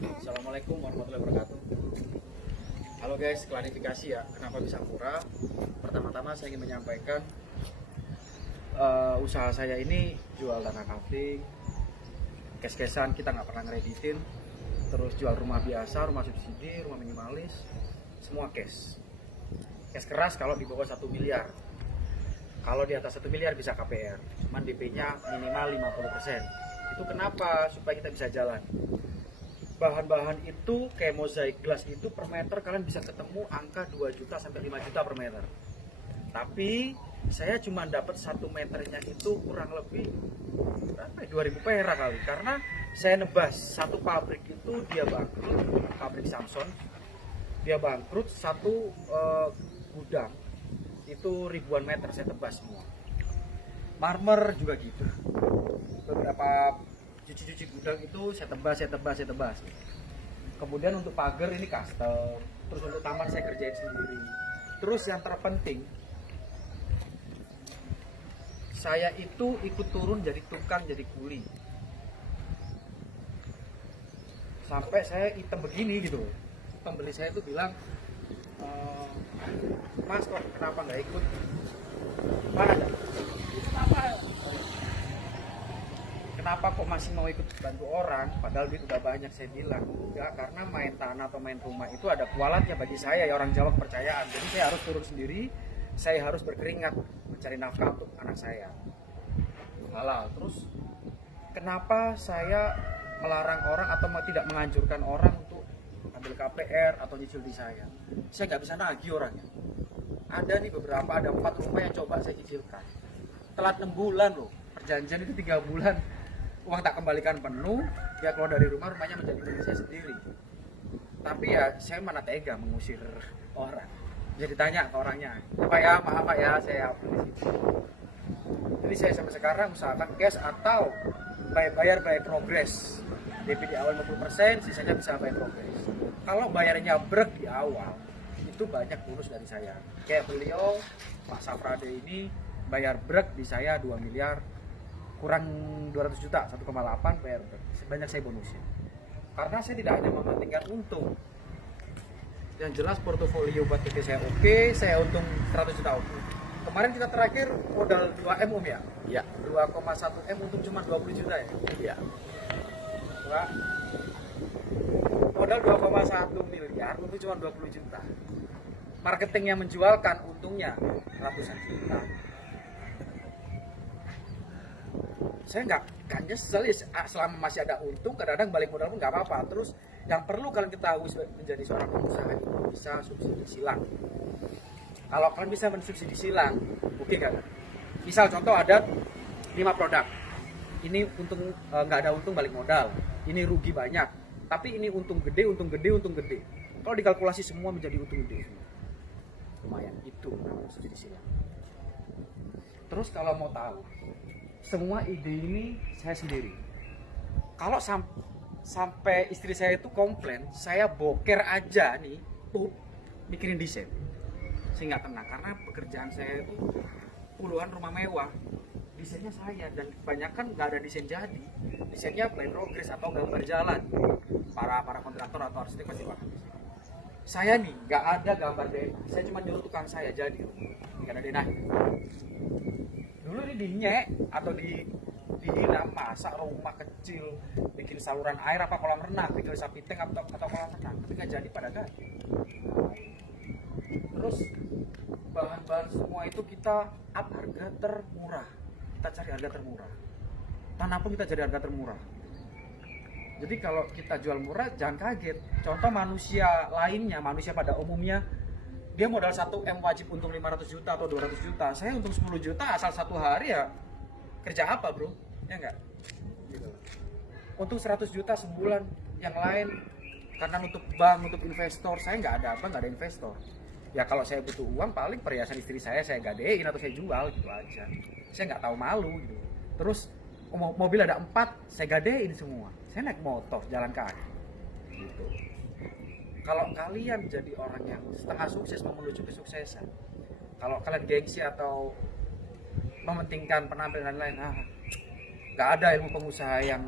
Assalamualaikum warahmatullahi wabarakatuh. Halo guys, klarifikasi ya, kenapa bisa murah. Pertama-tama saya ingin menyampaikan usaha saya ini jual dana kafling, cash-cashan, kita nggak pernah ngereditin. Terus jual rumah biasa, rumah subsidi, rumah minimalis, semua cash. Cash keras kalau di bawah 1 miliar. Kalau di atas 1 miliar bisa KPR, cuman DP-nya minimal 50%. Itu kenapa? Supaya kita bisa jalan. Bahan-bahan itu kayak mozaik glass itu per meter kalian bisa ketemu angka 2 juta sampai 5 juta per meter. Tapi saya cuma dapat 1 meternya itu kurang lebih berapa? 2000 perak kali, karena saya nebas satu pabrik itu dia bangkrut, pabrik Samson dia bangkrut, satu gudang itu ribuan meter saya tebas semua. Marmer juga gitu, beberapa cuci gudang itu saya tebas. Kemudian untuk pagar ini custom, terus untuk taman saya kerjain sendiri. Terus yang terpenting, saya itu ikut turun jadi tukang, jadi kuli, sampai saya hitam begini gitu. Pembeli saya itu bilang, Mas kok kenapa nggak ikut? Mana? Kenapa kok masih mau ikut bantu orang, padahal duit udah banyak? Saya bilang enggak, karena main tanah atau main rumah itu ada kualatnya bagi saya ya, orang Jawa kepercayaan. Jadi saya harus turun sendiri, saya harus berkeringat mencari nafkah untuk anak saya halal. Terus kenapa saya melarang orang atau tidak menganjurkan orang untuk ambil KPR atau nyicil di saya? Saya nggak bisa nagih orangnya. Ada nih beberapa, ada 4 rumah yang coba saya cicilkan, telat 6 bulan loh, perjanjian itu 3 bulan, uang tak kembalikan penuh, dia keluar dari rumah, rumahnya menjadi milik saya sendiri. Tapi ya saya mana tega mengusir orang. Jadi tanya ke orangnya, Pak ya, maaf Pak ya, saya di situ. Jadi saya sampai sekarang usahakan cash atau bayar by progress. DP di awal 50%, sisanya bisa by progress. Kalau bayarnya brek di awal, itu banyak bonus dari saya. Kayak beliau, Pak Safrade ini bayar brek di saya 2 miliar, kurang 200 juta, 1,8 bayar brek. Banyak saya bonusin. Karena saya tidak hanya mementingkan untung. Yang jelas portofolio buat PT saya oke, saya untung 100 juta oke. Kemarin kita terakhir modal 2M Om ya? Ya. 2,1M untung cuma 20 juta ya? Ya. Wah. Modal 2,1 miliar untung cuma 20 juta. Marketing yang menjualkan untungnya ratusan juta. Saya nggak nyesel ya, selama masih ada untung, kadang-kadang balik modal pun nggak apa-apa. Terus yang perlu kalian ketahui menjadi seorang pengusaha itu bisa subsidi silang. Kalau kalian bisa mensubsidi silang, oke nggak? Misal contoh ada 5 produk, ini untung nggak ada untung balik modal, ini rugi banyak, tapi ini untung gede. Kalau dikalkulasi semua menjadi untung gede semua, lumayan, itu namanya subsidi silang. Terus kalau mau tahu, semua ide ini saya sendiri. Kalau sampai istri saya itu komplain, saya boker aja nih, mikirin desain. Saya nggak tenang, karena pekerjaan saya itu puluhan rumah mewah. Desainnya saya, dan kebanyakan nggak ada desain jadi. Desainnya by progress atau gambar jalan. Para kontraktor atau arsitek pasti paham. Saya nih nggak ada gambar denah, saya cuma nyuruh tukang saya jadi. Nggak ada denah. Dulu ini dinyek atau dihina, masak rumah kecil, bikin saluran air apa kolam renang, bikin sapi tank atau kolam renang, tapi nggak jadi pada gaji. Terus bahan-bahan semua itu kita up harga termurah, kita cari harga termurah. Tanah pun kita cari harga termurah. Jadi kalau kita jual murah jangan kaget. Contoh manusia lainnya, manusia pada umumnya, dia modal 1M wajib untung 500 juta atau 200 juta. Saya untung 10 juta asal 1 hari ya. Kerja apa bro? Ya enggak? Gitu. Untung 100 juta sebulan. Yang lain karena nutup bank, nutup investor. Saya nggak ada apa, nggak ada investor. Ya kalau saya butuh uang paling perhiasan istri saya gadein atau saya jual gitu aja. Saya nggak tahu malu gitu. Terus mobil ada 4, saya gadein semua. Saya naik motor, jalan kaki gitu. Kalau kalian jadi orang yang setengah sukses mau menuju kesuksesan, kalau kalian gengsi atau mementingkan penampilan lain, Nggak ada ilmu pengusaha yang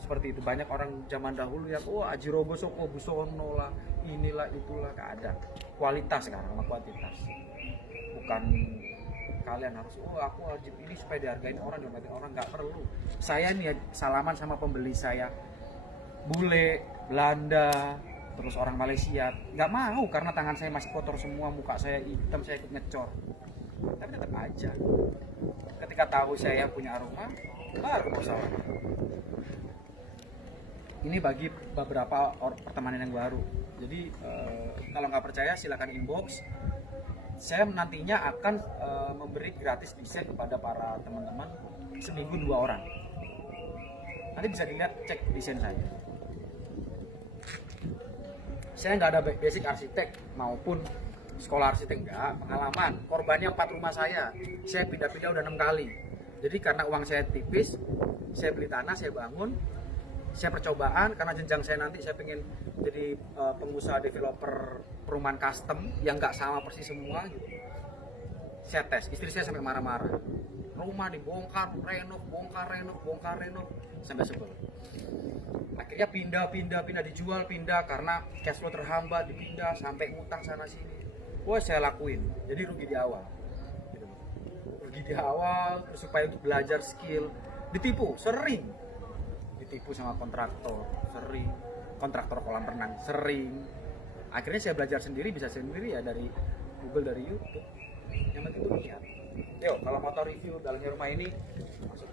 seperti itu. Banyak orang zaman dahulu yang Ajirogo Soko Busono lah, inilah itulah, nggak ada. Kualitas sekarang sama kuantitas. Bukan kalian harus aku wajib ini supaya dihargain orang, dihormatin orang, nggak perlu. Saya nih salaman sama pembeli saya bule, Belanda, terus orang Malaysia, nggak mau karena tangan saya masih kotor semua, muka saya hitam, saya ikut ngecor. Tapi tetap aja ketika tahu saya punya aroma, baru masalah. Ini bagi beberapa pertemanan yang baru. Jadi kalau nggak percaya silakan inbox. Saya nantinya akan memberi gratis desain kepada para teman-teman seminggu 2 orang. Nanti bisa dilihat, cek desain saya. Saya nggak ada basic arsitek maupun sekolah arsitek, enggak. Pengalaman, korbannya 4 rumah saya pindah-pindah udah 6 kali. Jadi karena uang saya tipis, saya beli tanah, saya bangun, saya percobaan karena jenjang saya nanti saya pengen jadi pengusaha developer perumahan custom yang nggak sama persis semua gitu. Saya tes, istri saya sampai marah-marah. Rumah dibongkar, renov sampai sebel. Akhirnya pindah dijual, pindah karena cash flow terhambat, dipindah sampai ngutang sana sini. Wah, saya lakuin. Jadi rugi di awal. Gitu. Rugi di awal terus supaya untuk belajar skill, ditipu, sering. Ditipu sama kontraktor, sering. Kontraktor kolam renang, sering. Akhirnya saya belajar sendiri, bisa sendiri ya dari Google, dari YouTube. Yang penting itu niat. Yuk, kalau motor review dalamnya rumah ini masuk.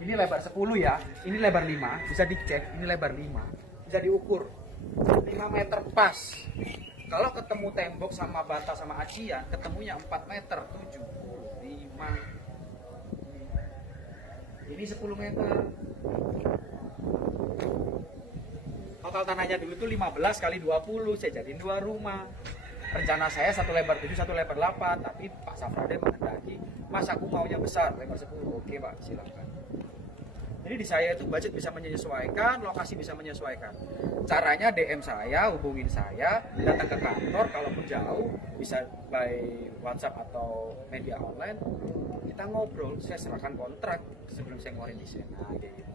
Ini lebar 10 ya, ini lebar 5, bisa dicek, ini lebar 5. Bisa diukur. 5 meter pas. Kalau ketemu tembok sama bata sama acian, ketemunya 4 meter, 7, 5. Ini 10 meter. Total tanahnya dulu itu 15 kali 20, saya jadiin 2 rumah. Rencana saya 1 lebar 7, 1 lebar 8, tapi Pak Safrade menghendaki, Mas aku maunya besar, lebar 10. Oke Pak, silakan. Jadi di saya itu budget bisa menyesuaikan, lokasi bisa menyesuaikan. Caranya DM saya, hubungin saya, datang ke kantor, kalaupun jauh bisa by WhatsApp atau media online, kita ngobrol, saya serahkan kontrak sebelum saya ngeluarin desain. Nah, kayak gitu.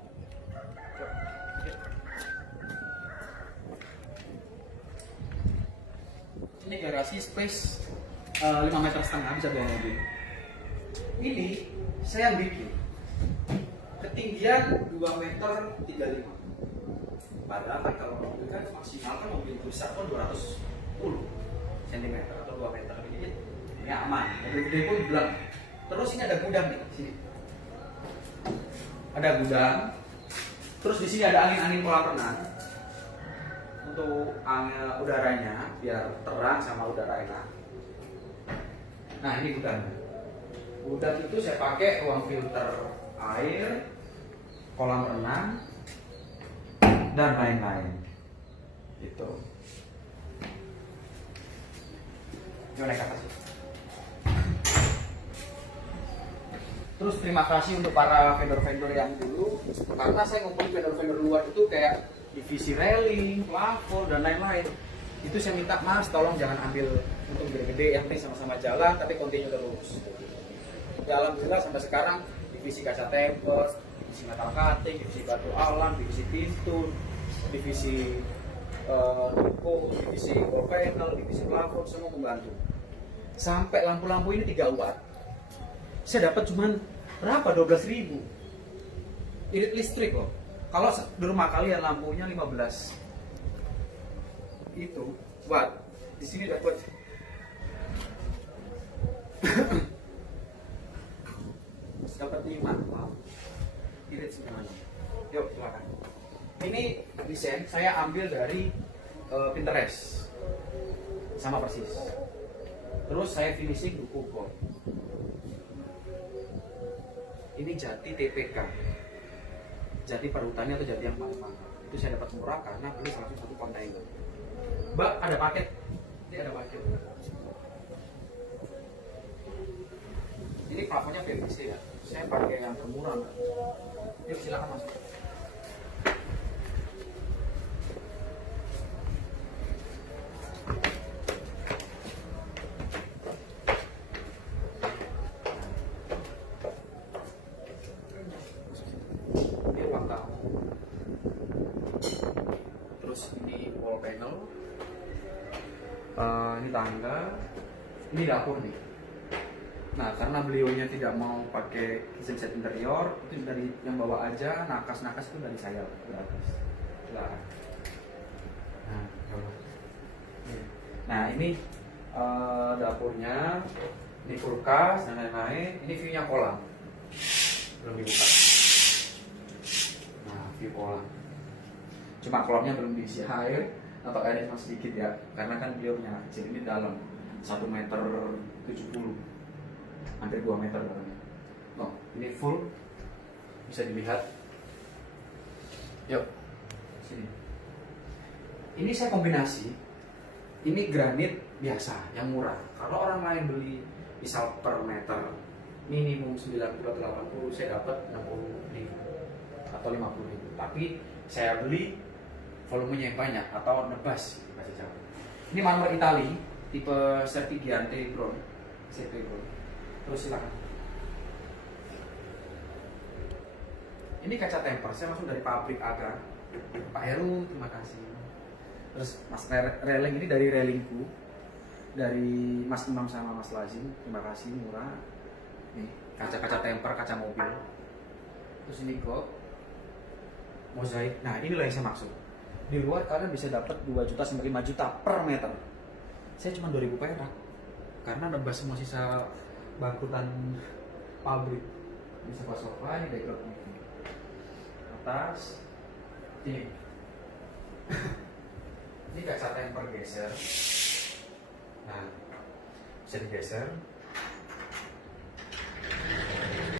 Ini garasi space 5,5 meter bisa bawa mobil. Ini saya yang bikin. Ketinggian 2,35 meter. Padahal kan kalau mobil kan maksimal kan mobil besar kan 210 cm atau 2 meter. Jadi ini aman. Mobil gede pun bilang. Terus ini ada gudang nih, sini. Ada gudang. Terus di sini ada angin kolam renang. Untuk udaranya biar terang sama udara enak. Nah, ini gudang. Gudang itu saya pakai ruang filter air, kolam renang, dan lain-lain. Gitu. Gimana naik atas? Terus terima kasih untuk para vendor-vendor yang dulu, karena saya ngumpulin vendor-vendor luar itu kayak divisi railing, plafon, dan lain-lain. Itu saya minta, Mas tolong jangan ambil untuk gede-gede, yang penting sama-sama jalan tapi continue terus. Ya alhamdulillah sampai sekarang divisi kaca temper, divisi metal cutting, divisi batu alam, divisi pintu, divisi divisi wall panel, divisi plafon, semua membantu. Sampai lampu-lampu ini 3 watt. Saya dapat cuman berapa? 12.000. Irit listrik loh. Kalau di rumah kalian lampunya 15 itu watt, di sini dapat dapat 5. Wow. Irit semuanya. Yuk silakan. Ini desain saya ambil dari Pinterest, sama persis. Terus saya finishing buku gold. Ini jati TPK. Jati perhutannya atau jati yang paling mahal. Itu saya dapat murah karena beli langsung 1 kontainer. Mbak, ada paket. Ini ada paket. Ini plafonnya PVC ya. Saya pakai yang termurah, Mbak. Yuk silakan masuk. tahu. Terus ini wall panel, ini tangga, ini dapur nih. Nah, karena beliaunya tidak mau pakai kitchen set interior, itu dari yang bawa aja, nakas-nakas itu dari saya ke atas. Nah, ini dapurnya, ini kulkas dan lain-lain. Ini view-nya kolam, belum dibuka. Nah, view kolam. Cuma kolamnya belum diisi air, atau airnya cuma sedikit ya, karena kan beliau punya anak kecil. Ini dalam 1,70 meter, hampir 2 meter dalamnya. Oh, ini full, bisa dilihat. Yuk, sini. Ini saya kombinasi. Ini granit biasa, yang murah. Kalau orang lain beli misal per meter minimum 90 atau 80, saya dapat 60.000 atau 50.000. Tapi saya beli volumenya yang banyak atau nebas bahasa Jawa. Ini marmer Itali tipe Certigiante Bronze, CP Bronze. Terus silakan. Ini kaca temper, saya langsung dari pabrik Aga. Pak Heru, terima kasih. Terus Mas Releng ini dari relingku, dari Mas Imam sama Mas Lazim, terima kasih, murah. Nih, kaca-kaca temper, kaca mobil. Terus ini kok mozaik. Nah, inilah yang saya maksud. Di luar kalian bisa dapat 2 juta sampai 5 juta per meter. Saya cuma 2.000 perak. Karena nebas semua sisa bangkutan pabrik. Ini sofa-sofa, ini background ini. Atas. Ini. Ini kaca temper geser. Nah, bisa digeser.